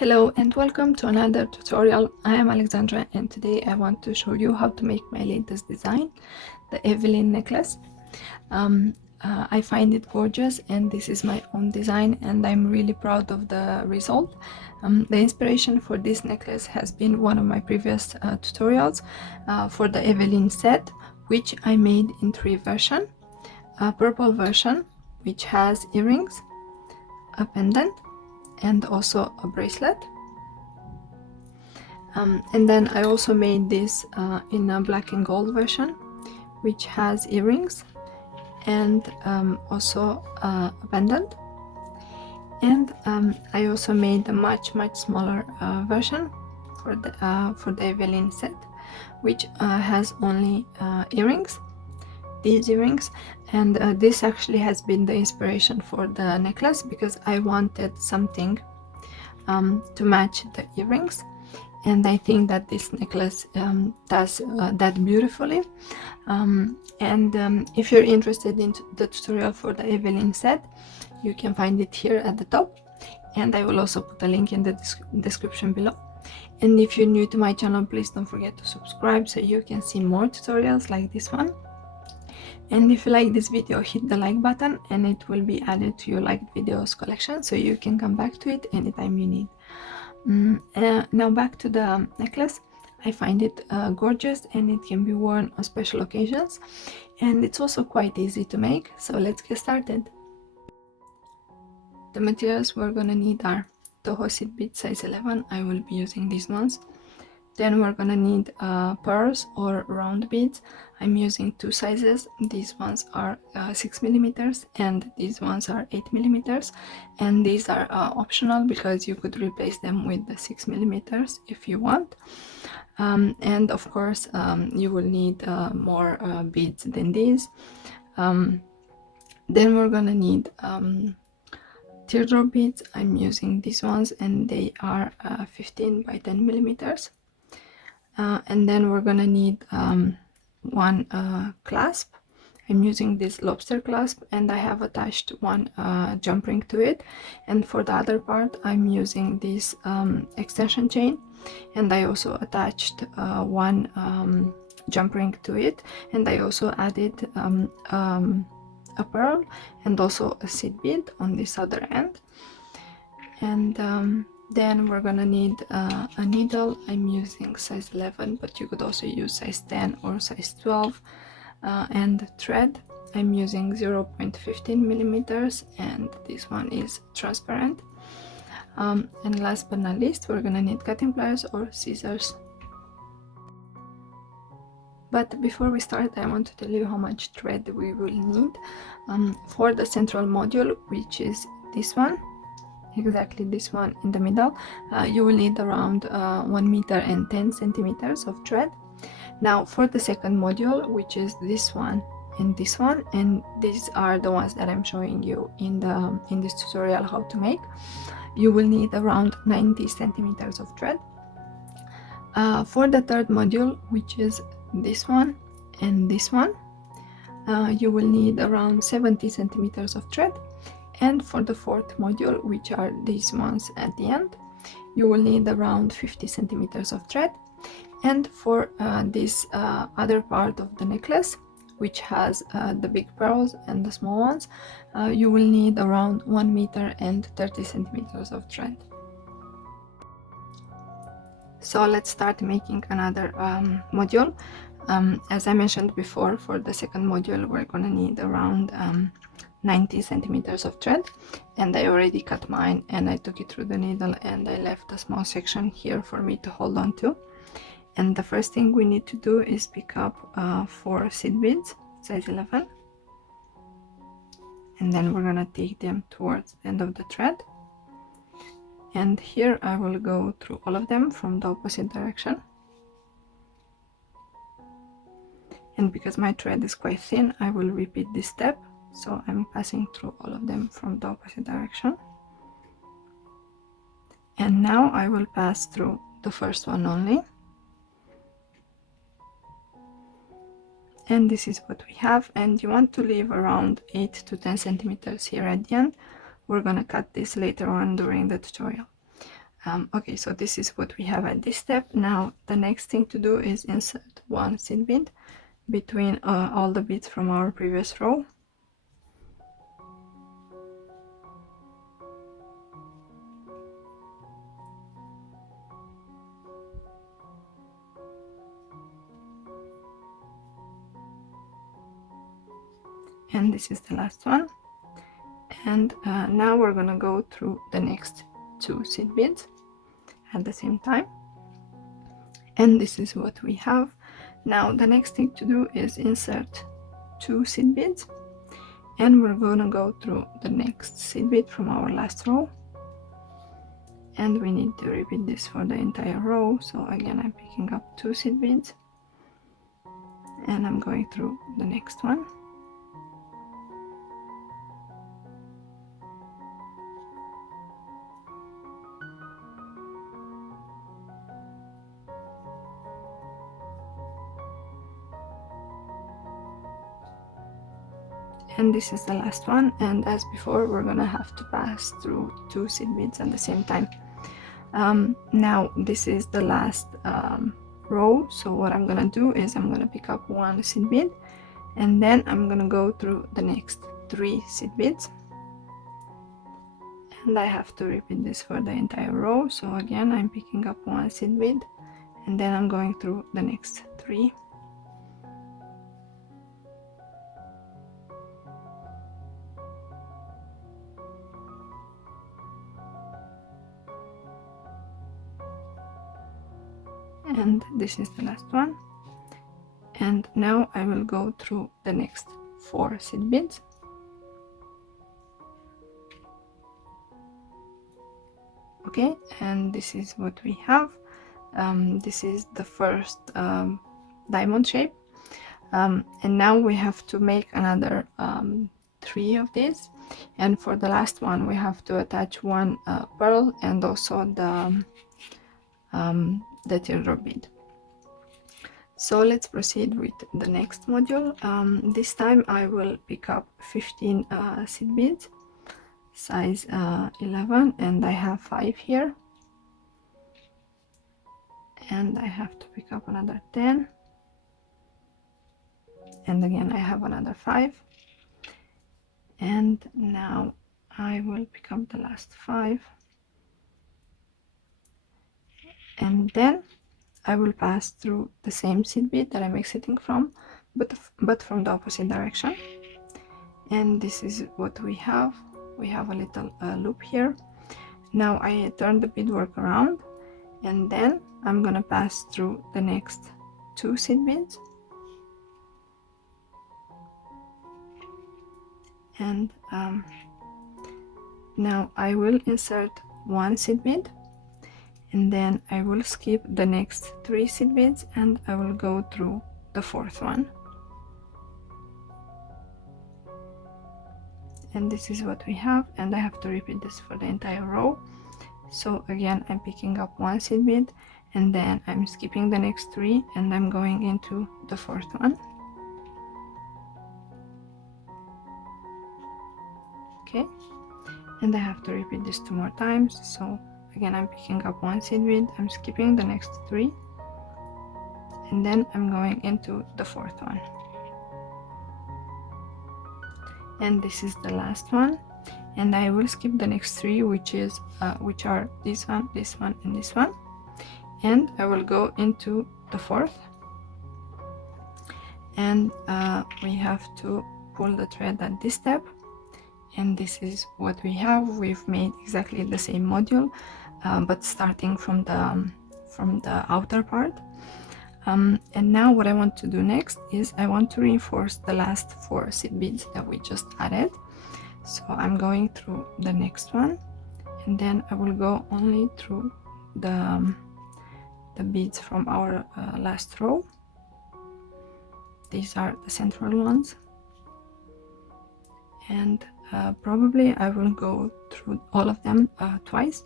Hello and welcome to another tutorial. I am Alexandra and today I want to show you how to make my latest design, the Evelyn necklace. I find it gorgeous and this is my own design and I'm really proud of the result. The inspiration for this necklace has been one of my previous tutorials for the Evelyn set, which I made in 3 versions. A purple version which has earrings, a pendant, and also a bracelet. And then I also made this in a black and gold version, which has earrings and also a pendant. And I also made a much smaller version for the Evelyn set, which has only earrings, these earrings. And this actually has been the inspiration for the necklace because I wanted something to match the earrings, and I think that this necklace does that beautifully. If you're interested in the tutorial for the Evelyn set, you can find it here at the top, and I will also put a link in the description below. And if you're new to my channel, please don't forget to subscribe so you can see more tutorials like this one. And if you like this video, hit the like button and it will be added to your liked videos collection so you can come back to it anytime you need. Now back to the necklace. I find it gorgeous and it can be worn on special occasions, and it's also quite easy to make, so let's get started. The materials we're gonna need are Toho seed bead size 11. I will be using these ones. Then we're gonna need pearls or round beads. I'm using 2 sizes. These ones are 6 millimeters and these ones are 8 millimeters, and these are optional because you could replace them with the 6 millimeters if you want. And of course you will need more beads than these. Then we're gonna need teardrop beads. I'm using these ones and they are 15 by 10 millimeters. And then we're gonna need one clasp. I'm using this Lobster clasp and I have attached one jump ring to it, and for the other part I'm using this extension chain, and I also attached one jump ring to it, and I also added a pearl and also a seed bead on this other end. And then we're gonna need a needle. I'm using size 11, but you could also use size 10 or size 12, and thread. I'm using 0.15 millimeters and this one is transparent. And last but not least, we're gonna need cutting pliers or scissors. But before we start, I want to tell you how much thread we will need for the central module, which is this one, exactly this one in the middle. You will need around 1 meter and 10 centimeters of thread. Now for the second module, which is this one and this one, and these are the ones that I'm showing you in this tutorial how to make, you will need around 90 centimeters of thread. For the third module, which is this one and this one, you will need around 70 centimeters of thread. And for the fourth module, which are these ones at the end, you will need around 50 centimeters of thread. And for this other part of the necklace, which has the big pearls and the small ones, you will need around 1 meter and 30 centimeters of thread. So let's start making another module. As I mentioned before, for the second module we're gonna need around 90 centimeters of thread, and I already cut mine and I took it through the needle and I left a small section here for me to hold on to. And the first thing we need to do is pick up 4 seed beads size 11, and then we're gonna take them towards the end of the thread, and here I will go through all of them from the opposite direction. And because my thread is quite thin, I will repeat this step, so I'm passing through all of them from the opposite direction. And now I will pass through the first one only, and this is what we have. And you want to leave around 8 to 10 centimeters here at the end. We're gonna cut this later on during the tutorial. Okay, so this is what we have at this step. Now the next thing to do is insert one seed bead between all the beads from our previous row. And this is the last one. And now we're gonna go through the next two seed beads at the same time, and this is what we have. Now the next thing to do is insert two seed beads, and we're gonna go through the next seed bead from our last row, and we need to repeat this for the entire row. So again, I'm picking up two seed beads and I'm going through the next one. And this is the last one, and as before, we're gonna have to pass through two seed beads at the same time. Now this is the last row, so what I'm gonna do is I'm gonna pick up one seed bead, and then I'm gonna go through the next three seed beads, and I have to repeat this for the entire row. So again, I'm picking up one seed bead, and then I'm going through the next three. And this is the last one. And now I will go through the next four seed beads. Okay, and this is what we have. This is the first diamond shape, and now we have to make another three of these, and for the last one we have to attach one pearl and also the teardrop bead. So let's proceed with the next module. This time I will pick up 15 seed beads, size 11, and I have 5 here, and I have to pick up another 10, and again I have another 5, and now I will pick up the last 5, and then I will pass through the same seed bead that I'm exiting from, but from the opposite direction. And this is what we have. We have a little loop here. Now I turn the beadwork around, and then I'm gonna pass through the next two seed beads, and now I will insert one seed bead, and then I will skip the next three seed beads and I will go through the fourth one. And this is what we have, and I have to repeat this for the entire row. So again, I'm picking up one seed bead, and then I'm skipping the next three and I'm going into the fourth one. Okay, and I have to repeat this 2 more times. So again, I'm picking up one seed bead, I'm skipping the next three, and then I'm going into the fourth one. And this is the last one, and I will skip the next three, which are this one, and this one, and I will go into the fourth, and we have to pull the thread at this step, and this is what we have. We've made exactly the same module, but starting from the outer part. And now what I want to do next is I want to reinforce the last 4 seed beads that we just added. So I'm going through the next one, and then I will go only through the beads from our last row. These are the central ones, and probably I will go through all of them twice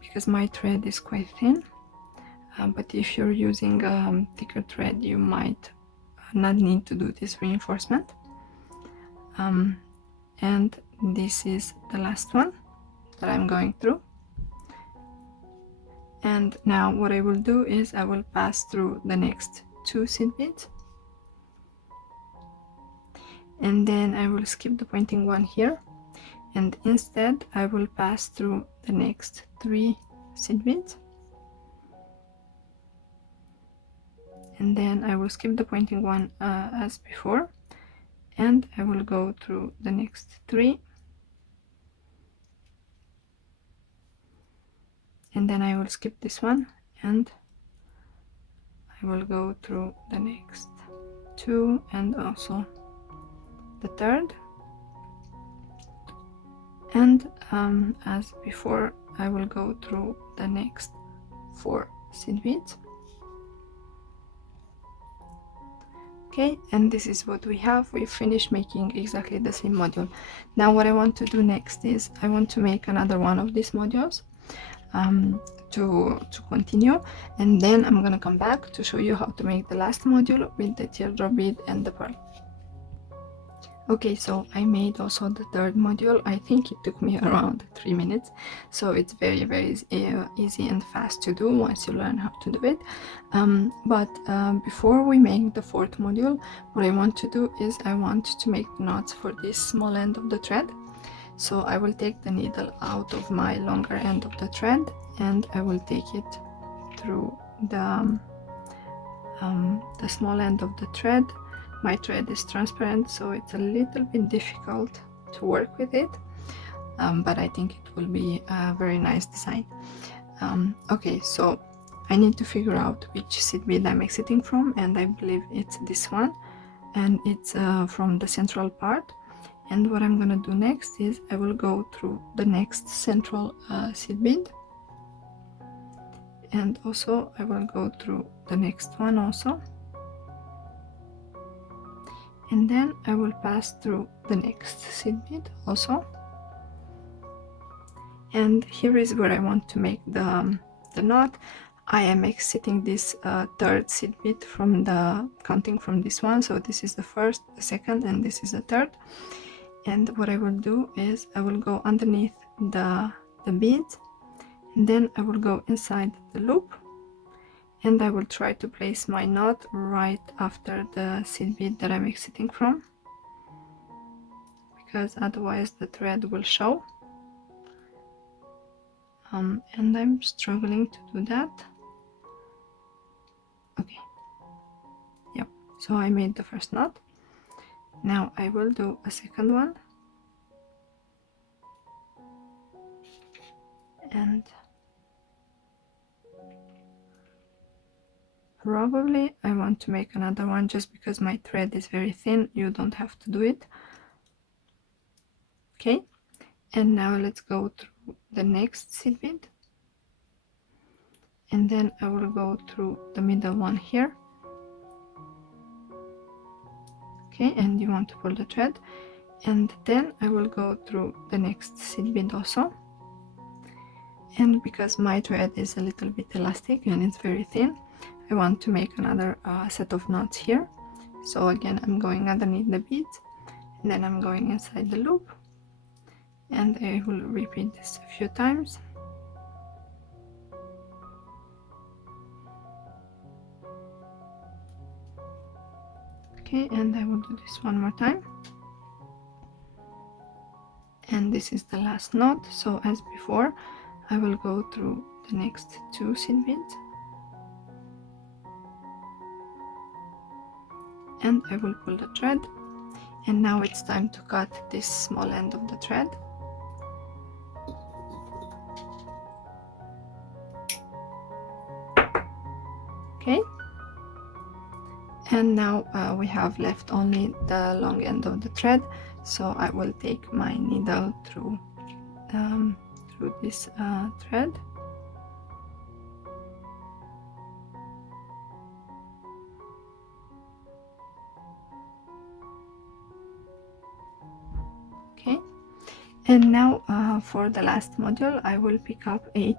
because my thread is quite thin. But if you're using thicker thread, you might not need to do this reinforcement. And this is the last one that I'm going through. And now what I will do is I will pass through the next 2 seed beads, and then I will skip the pointing one here, and instead I will pass through the next 3 seed beads, and then I will skip the pointing one as before, and I will go through the next 3, and then I will skip this one, and I will go through the next 2 and also the third, and as before I will go through the next 4 seed beads. Okay, and this is what we have. We finished making exactly the same module. Now what I want to do next is I want to make another one of these modules to continue, and then I'm gonna come back to show you how to make the last module with the teardrop bead and the pearl. Okay, so I made also the third module. I think it took me around 3 minutes, so it's very easy and fast to do once you learn how to do it. But before we make the fourth module, what I want to do is I want to make the knots for this small end of the thread. So I will take the needle out of my longer end of the thread, and I will take it through the small end of the thread. My thread is transparent, so it's a little bit difficult to work with it, but I think it will be a very nice design. Okay, so I need to figure out which seed bead I'm exiting from, and I believe it's this one, and it's from the central part. And what I'm gonna do next is I will go through the next central seed bead, and also I will go through the next one also, and then I will pass through the next seed bead also. And here is where I want to make the knot. I am exiting this third seed bead from the counting from this one, so this is the first, the second, and this is the third. And what I will do is I will go underneath the beads, and then I will go inside the loop, and I will try to place my knot right after the seed bead that I'm exiting from, because otherwise the thread will show, and I'm struggling to do that. Okay, yep, so I made the first knot. Now I will do a second one, and probably I want to make another one just because my thread is very thin. You don't have to do it. Okay, and now let's go through the next seed bead, and then I will go through the middle one here. Okay, and you want to pull the thread, and then I will go through the next seed bead also. And because my thread is a little bit elastic and it's very thin, I want to make another set of knots here. So again, I'm going underneath the beads, and then I'm going inside the loop, and I will repeat this a few times. Okay, and I will do this one more time, and this is the last knot. So as before, I will go through the next 2 seed beads, and I will pull the thread, and now it's time to cut this small end of the thread. Okay, and now we have left only the long end of the thread, so I will take my needle through this thread, okay. And now for the last module I will pick up 8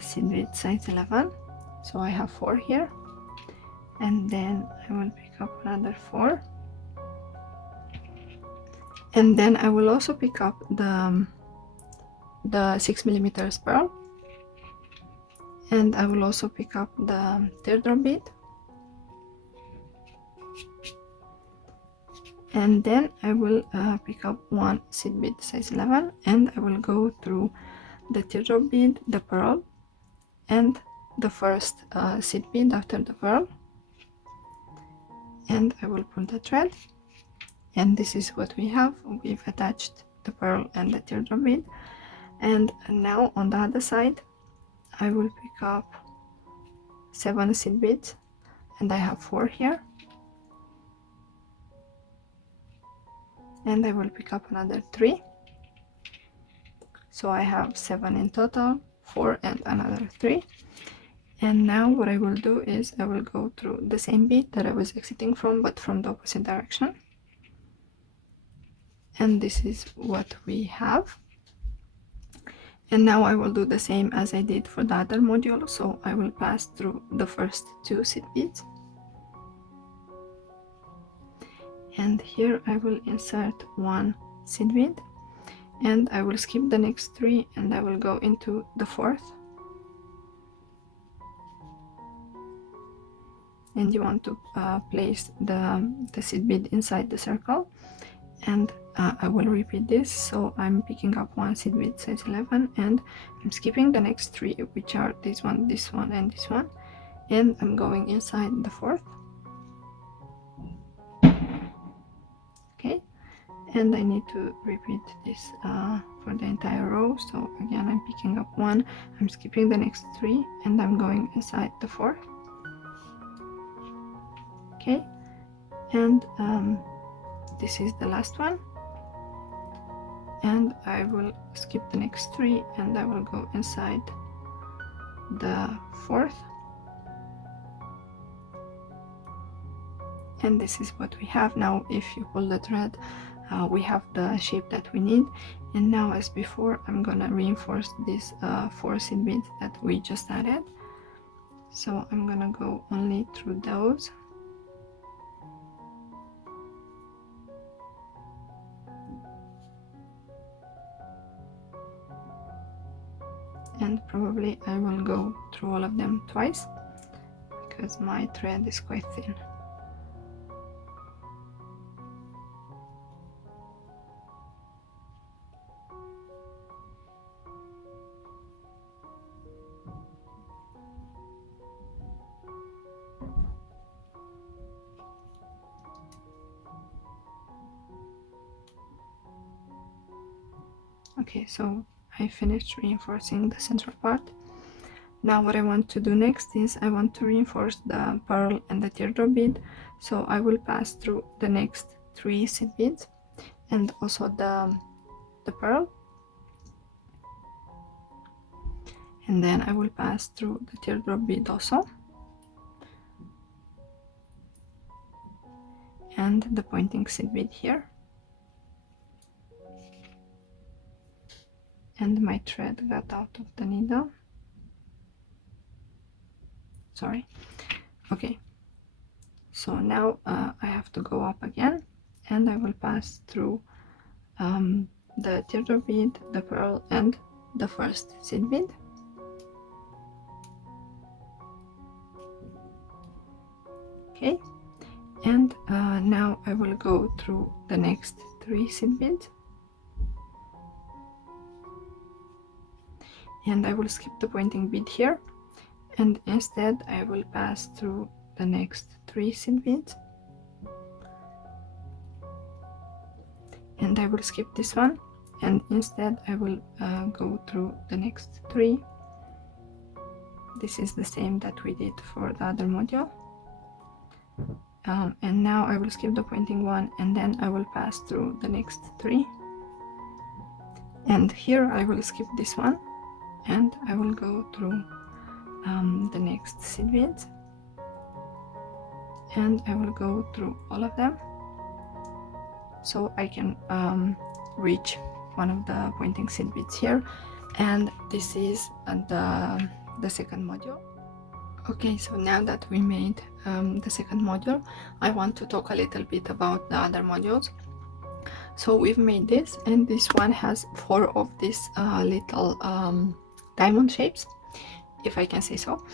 seed bead size 11, so I have 4 here, and then I will pick up another 4, and then I will also pick up the 6mm pearl, And I will also pick up the teardrop bead, and then I will pick up one seed bead size 11, and I will go through the teardrop bead, the pearl, and the first seed bead after the pearl, and I will pull the thread, and this is what we have. We've attached the pearl and the teardrop bead. And now on the other side I will pick up 7 seed beads, and I have 4 here, and I will pick up another 3, so I have 7 in total, 4 and another 3. And now what I will do is I will go through the same bead that I was exiting from, but from the opposite direction, and this is what we have. And now I will do the same as I did for the other module, so I will pass through the first 2 seed beads, and here I will insert 1 seed bead, and I will skip the next 3, and I will go into the 4th, and you want to place the seed bead inside the circle, and I will repeat this. So I'm picking up 1 seed bead size 11, and I'm skipping the next 3, which are this one, and this one, and I'm going inside the 4th. Okay, and I need to repeat this for the entire row. So again, I'm picking up 1, I'm skipping the next 3, and I'm going inside the 4th. Okay, and this is the last one, and I will skip the next 3, and I will go inside the 4th, and this is what we have. Now if you pull the thread, we have the shape that we need. And now, as before, I'm gonna reinforce these 4 seed beads that we just added, so I'm gonna go only through those. And probably I will go through all of them twice because my thread is quite thin. Okay, so I finished reinforcing the central part. Now what I want to do next is I want to reinforce the pearl and the teardrop bead, so I will pass through the next 3 seed beads and also the pearl, and then I will pass through the teardrop bead also, and the pointing seed bead here. And my thread got out of the needle, sorry. Okay, so now I have to go up again, and I will pass through the teardrop bead, the pearl, and the first seed bead. Okay, and now I will go through the next 3 seed beads, and I will skip the pointing bead here, and instead I will pass through the next 3 seed beads, and I will skip this one, and instead I will go through the next 3. This is the same that we did for the other module. And now I will skip the pointing one, and then I will pass through the next 3, and here I will skip this one, and I will go through the next seed beads, and I will go through all of them so I can reach one of the pointing seed beads here. And this is the second module. Okay, so now that we made the second module, I want to talk a little bit about the other modules. So we've made this, and this one has 4 of these little diamond shapes, if I can say so.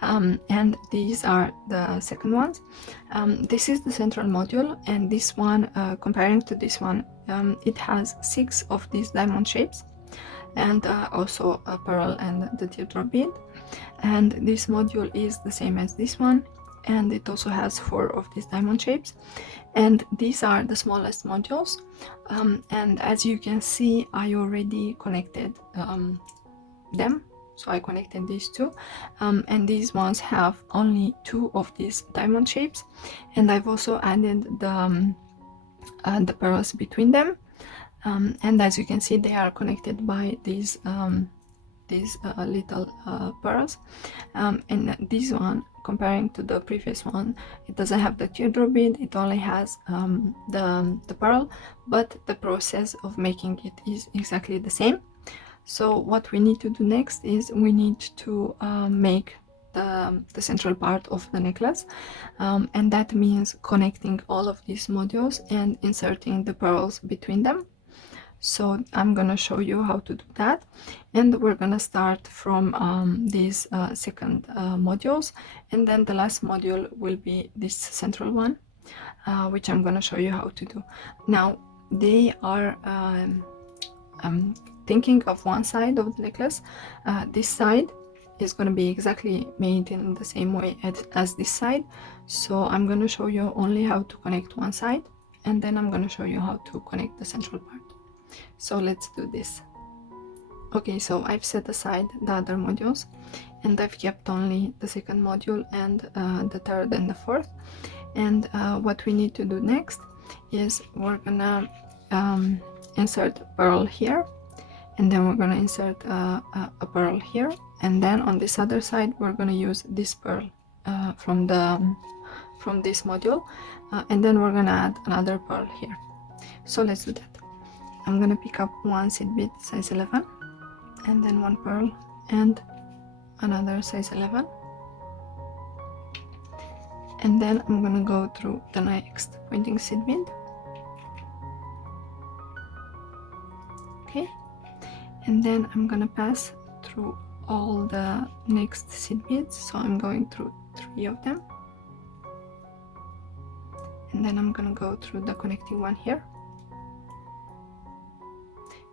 And these are the second ones. This is the central module, and this one, comparing to this one, it has 6 of these diamond shapes, and also a pearl and the teardrop bead. And this module is the same as this one, and it also has 4 of these diamond shapes, and these are the smallest modules. And as you can see, I already connected them. So I connected these two, and these ones have only 2 of these diamond shapes, and I've also added the pearls between them, and as you can see, they are connected by these little pearls. And this one, comparing to the previous one, it doesn't have the teardrop bead, it only has the pearl, but the process of making it is exactly the same. So what we need to do next is we need to make the central part of the necklace, and that means connecting all of these modules and inserting the pearls between them. So I'm gonna show you how to do that, and we're gonna start from these second modules, and then the last module will be this central one, which I'm gonna show you how to do. Now they are thinking of one side of the necklace. This side is going to be exactly made in the same way as this side, so I'm going to show you only how to connect one side, and then I'm going to show you how to connect the central part. So let's do this. Okay, so I've set aside the other modules, and I've kept only the second module and the third and the fourth. And what we need to do next is we're gonna insert pearl here, and then we're gonna insert a pearl here, and then on this other side we're gonna use this pearl from this module, and then we're gonna add another pearl here. So let's do that. I'm gonna pick up one seed bead size 11, and then one pearl and another size 11, and then I'm gonna go through the next pointing seed bead. Okay, and then I'm gonna pass through all the next seed beads, so I'm going through 3 of them, and then I'm gonna go through the connecting one here,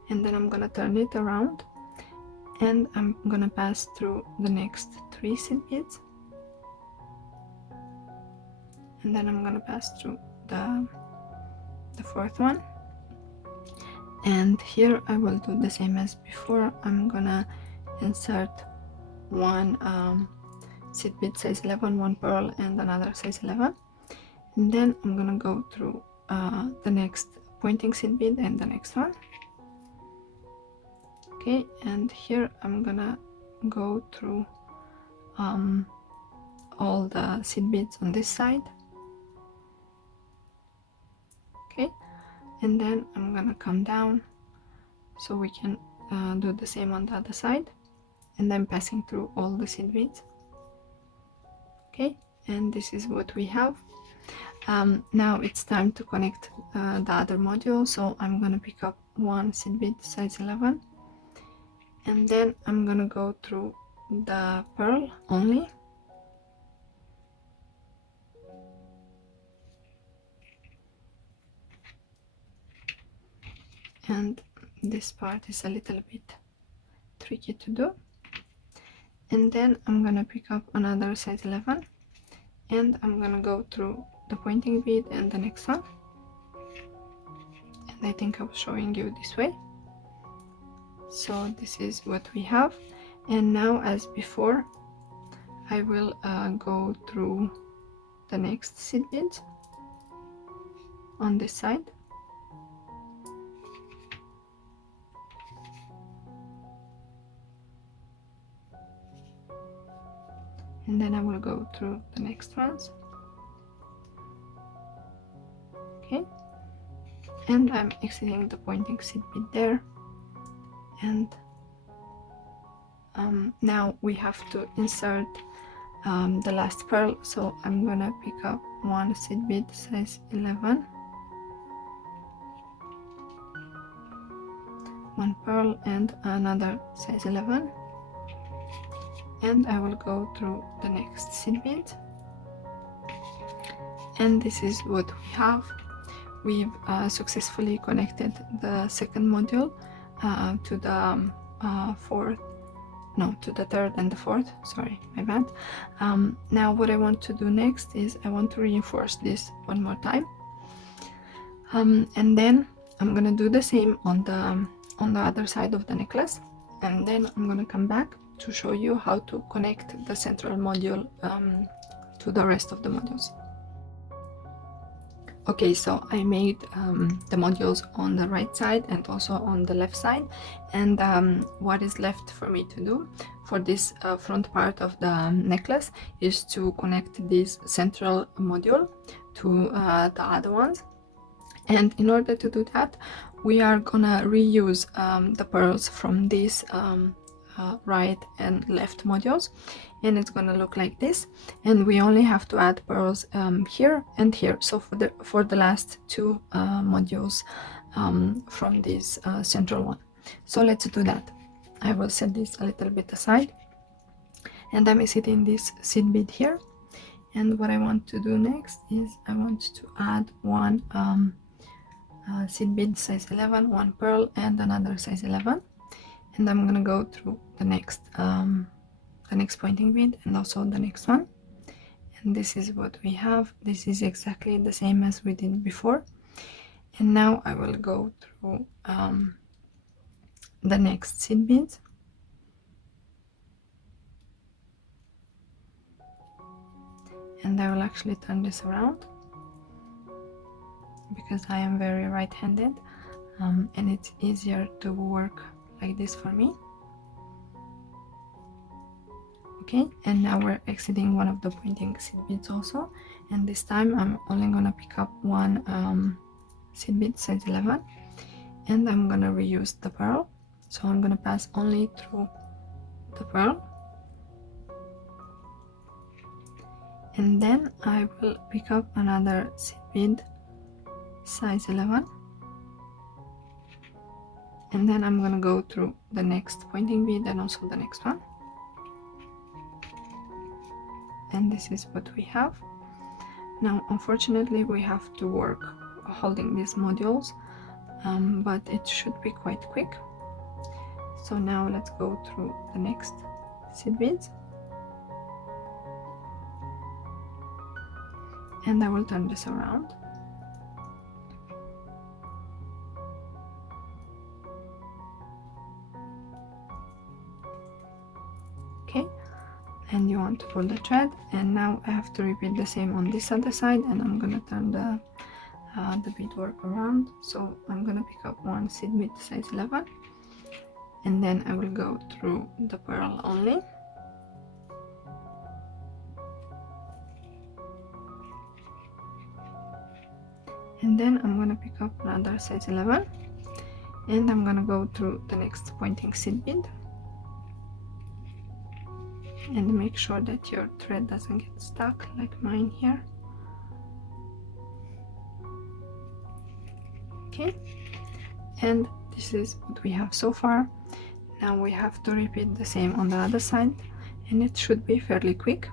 and then I'm gonna turn it around, and I'm gonna pass through the next 3 seed beads, and then I'm gonna pass through the fourth one. And here I will do the same as before. I'm gonna insert one seed bead size 11, one pearl and another size 11, and then I'm gonna go through the next pointing seed bead and the next one. Okay, and here I'm gonna go through all the seed beads on this side. Okay, and then I'm gonna come down so we can do the same on the other side, and then passing through all the seed beads. Okay, and this is what we have. Now it's time to connect the other module, so I'm gonna pick up one seed bead size 11, and then I'm gonna go through the pearl only, and this part is a little bit tricky to do. And then I'm gonna pick up another size 11, and I'm gonna go through the pointing bead and the next one, and I think I was showing you this way. So this is what we have, and now as before I will go through the next seed beads on this side, and then I will go through the next ones. Okay, and I'm exiting the pointing seed bead there, and now we have to insert the last pearl, so I'm gonna pick up one seed bead size 11, one pearl and another size 11, and I will go through the next seed bead, and this is what we have. We've successfully connected the second module to the to the third and the fourth, sorry, my bad. Now what I want to do next is I want to reinforce this one more time, and then I'm gonna do the same on the other side of the necklace, and then I'm gonna come back to show you how to connect the central module to the rest of the modules. Okay, so I made the modules on the right side and also on the left side, and what is left for me to do for this front part of the necklace is to connect this central module to the other ones. And in order to do that, we are gonna reuse the pearls from these right and left modules, and it's gonna look like this, and we only have to add pearls here and here, so for the last two modules from this central one. So let's do that. I will set this a little bit aside, and I'm sitting this seed bead here, and what I want to do next is I want to add one seed bead size 11, one pearl and another size 11, and I'm gonna go through the next pointing bead and also the next one, and this is what we have. This is exactly the same as we did before, and now I will go through the next seed beads, and I will actually turn this around because I am very right-handed, and it's easier to work like this for me. Okay, and now we're exiting one of the pointing seed beads also, and this time I'm only gonna pick up one seed bead size 11, and I'm gonna reuse the pearl, so I'm gonna pass only through the pearl, and then I will pick up another seed bead size 11, and then I'm gonna go through the next pointing bead and also the next one, and this is what we have. Now unfortunately we have to work holding these modules, but it should be quite quick. So now let's go through the next seed beads, and I will turn this around. Okay, and you want to pull the thread, and now I have to repeat the same on this other side, and I'm gonna turn the beadwork around. So I'm gonna pick up one seed bead size 11, and then I will go through the pearl only, and then I'm gonna pick up another size 11, and I'm gonna go through the next pointing seed bead, and make sure that your thread doesn't get stuck like mine here. Okay, and this is what we have so far. Now we have to repeat the same on the other side, and it should be fairly quick.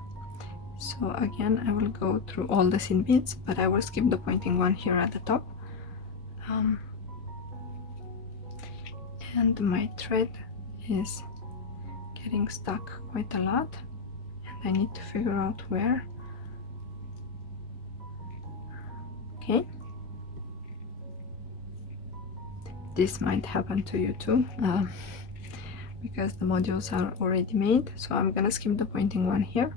So again, I will go through all the seed beads, but I will skip the pointing one here at the top, and my thread is getting stuck quite a lot, and I need to figure out where. Okay, this might happen to you too, because the modules are already made. So I'm gonna skip the pointing one here,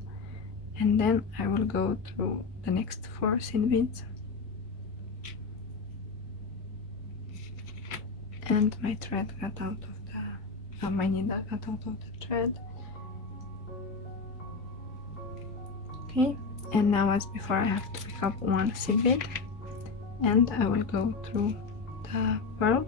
and then I will go through the next 4 seed beads, and my thread got out of the my needle got out of the thread. Okay, and now as before I have to pick up one seed bead, and I will go through the pearl,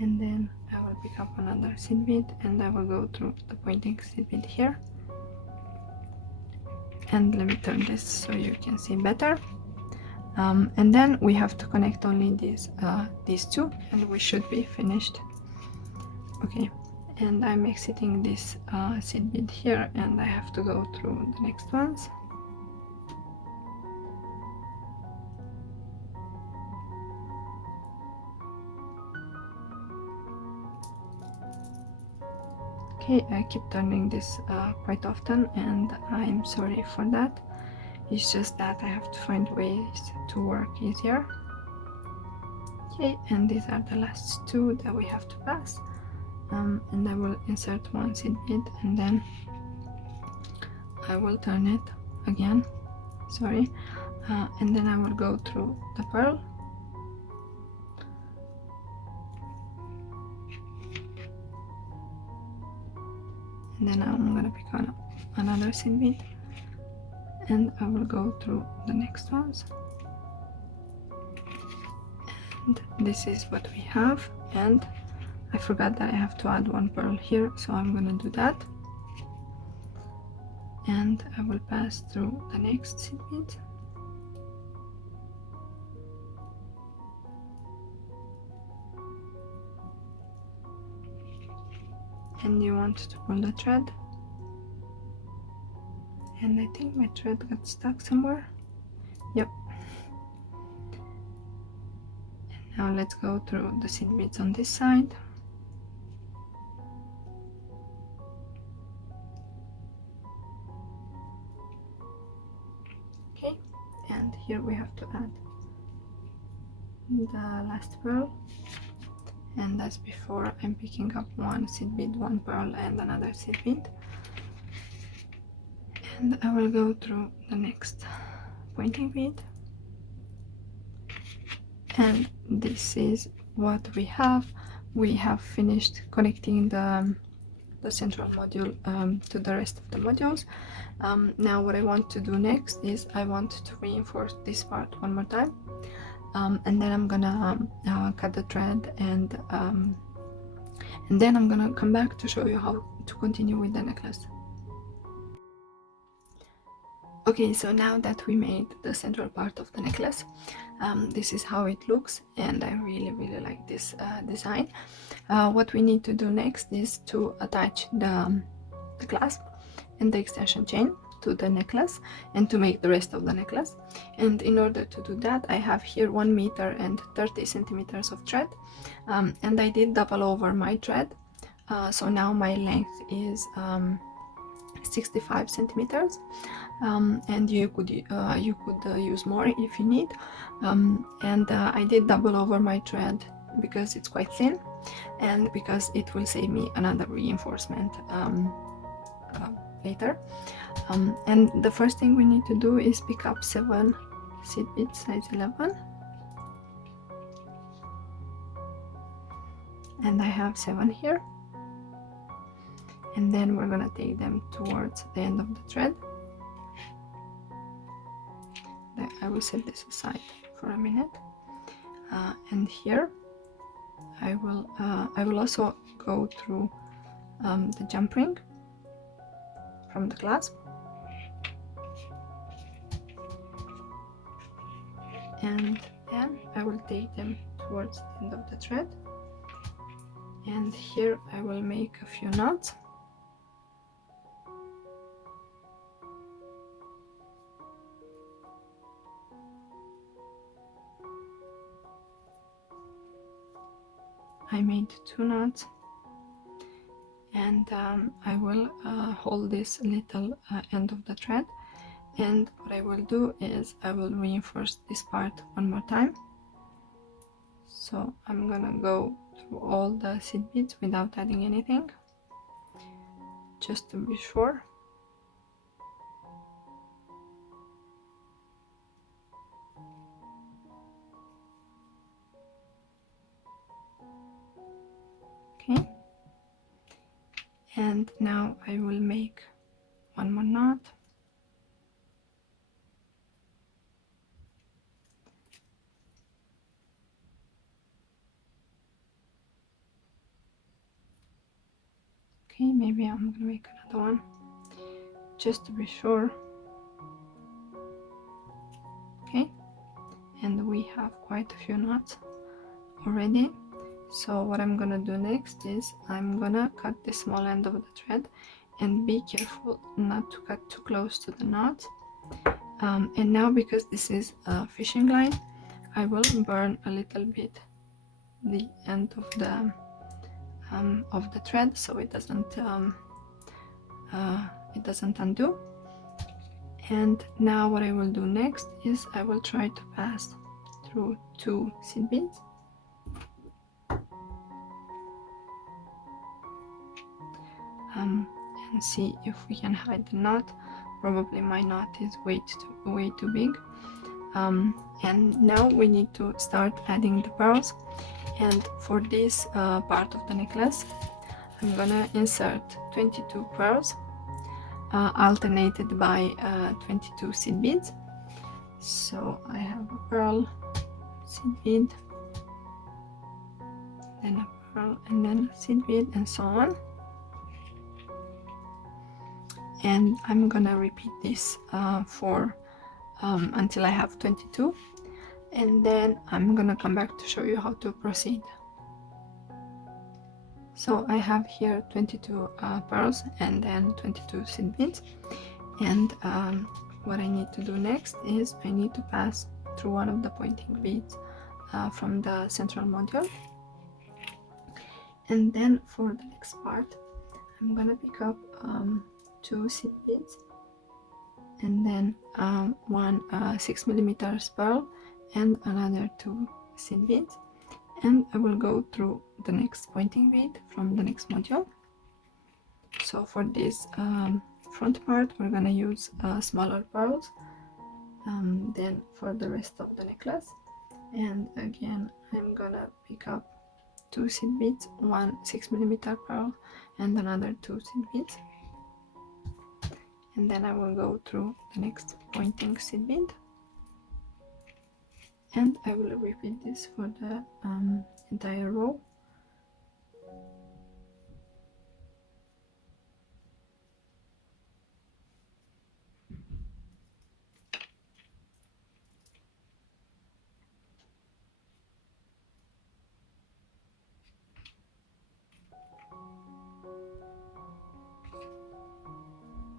and then I will pick up another seed bead, and I will go through the pointing seed bead here. And let me turn this so you can see better. And then we have to connect only these two, and we should be finished. Okay, and I'm exiting this seed bead here, and I have to go through the next ones. Okay, I keep turning this quite often, and I'm sorry for that. It's just that I have to find ways to work easier. Okay, and these are the last two that we have to pass. And I will insert one seed bead, and then I will turn it again, sorry, and then I will go through the pearl, and then I'm gonna pick on another seed bead, and I will go through the next ones. And this is what we have, and I forgot that I have to add one pearl here, so I'm gonna do that. And I will pass through the next seed bead. And you want to pull the thread. And I think my thread got stuck somewhere. Yep. And now let's go through the seed beads on this side. Okay, and here we have to add the last pearl, and as before I'm picking up one seed bead, one pearl, and another seed bead, and I will go through the next pointing bead, and this is what we have. We have finished connecting the central module to the rest of the modules. Now what I want to do next is I want to reinforce this part one more time, and then I'm gonna cut the thread, and then I'm gonna come back to show you how to continue with the necklace. Okay, so now that we made the central part of the necklace, this is how it looks, and I really like this design. What we need to do next is to attach the clasp and the extension chain to the necklace, and to make the rest of the necklace. And in order to do that, I have here 1 meter and 30 centimeters of thread, and I did double over my thread, so now my length is 65 centimeters, and you could use more if you need, and I did double over my thread because it's quite thin, and because it will save me another reinforcement later. And the first thing we need to do is pick up 7 seed beads size 11, and I have 7 here, and then we're gonna take them towards the end of the thread. I will set this aside for a minute, and here I will also go through the jump ring from the clasp, and then I will take them towards the end of the thread, and here I will make a few knots. I made 2 knots, and I will hold this little end of the thread, and what I will do is I will reinforce this part one more time. So I'm gonna go through all the seed beads without adding anything, just to be sure. Okay, and now I will make one more knot, okay, maybe I'm gonna make another one just to be sure. Okay, and we have quite a few knots already. So what I'm gonna do next is I'm gonna cut the small end of the thread, and be careful not to cut too close to the knot. And now, because this is a fishing line, I will burn a little bit the end of the thread, so it doesn't undo. And now what I will do next is I will try to pass through 2 seed beads, and see if we can hide the knot. Probably my knot is way too big. And now we need to start adding the pearls, and for this part of the necklace I'm gonna insert 22 pearls alternated by 22 seed beads. So I have a pearl, seed bead, then a pearl, and then a seed bead, and so on. And I'm gonna repeat this until I have 22, and then I'm gonna come back to show you how to proceed. So I have here 22 pearls and then 22 seed beads, and what I need to do next is I need to pass through one of the pointing beads from the central module. And then for the next part I'm gonna pick up 2 seed beads, and then one 6mm pearl and another 2 seed beads, and I will go through the next pointing bead from the next module. So for this front part we're gonna use smaller pearls, then for the rest of the necklace, and again I'm gonna pick up 2 seed beads, one 6mm pearl and another 2 seed beads, and then I will go through the next pointing seed bead, and I will repeat this for the entire row.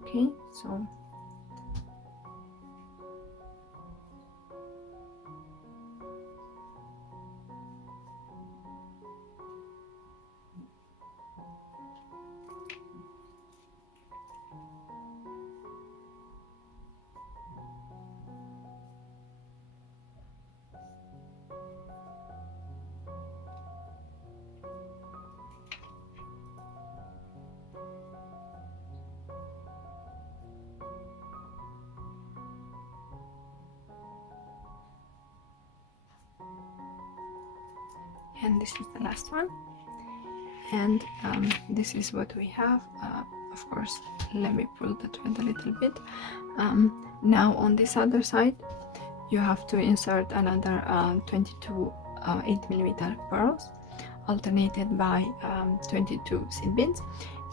Okay, so and this is the last one, and this is what we have. Of course, let me pull the thread a little bit. Now on this other side you have to insert another 22 8mm pearls alternated by 22 seed beads,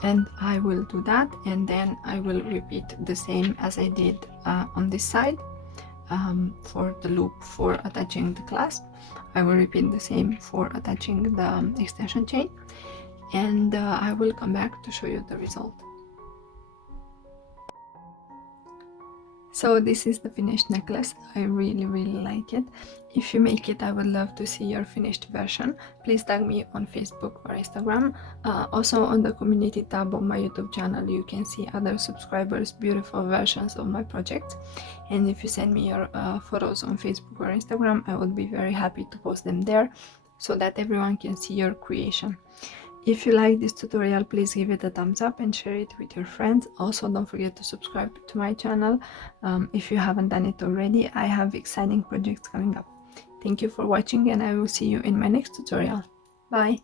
and I will do that, and then I will repeat the same as I did on this side for the loop for attaching the clasp. I will repeat the same for attaching the extension chain, and I will come back to show you the result. So this is the finished necklace. I really like it. If you make it, I would love to see your finished version. Please tag me on Facebook or Instagram. Also on the community tab on my YouTube channel you can see other subscribers' beautiful versions of my project. And if you send me your photos on Facebook or Instagram, I would be very happy to post them there so that everyone can see your creation. If you like this tutorial, please give it a thumbs up and share it with your friends. Also, don't forget to subscribe to my channel if you haven't done it already. I have exciting projects coming up. Thank you for watching, and I will see you in my next tutorial. Bye!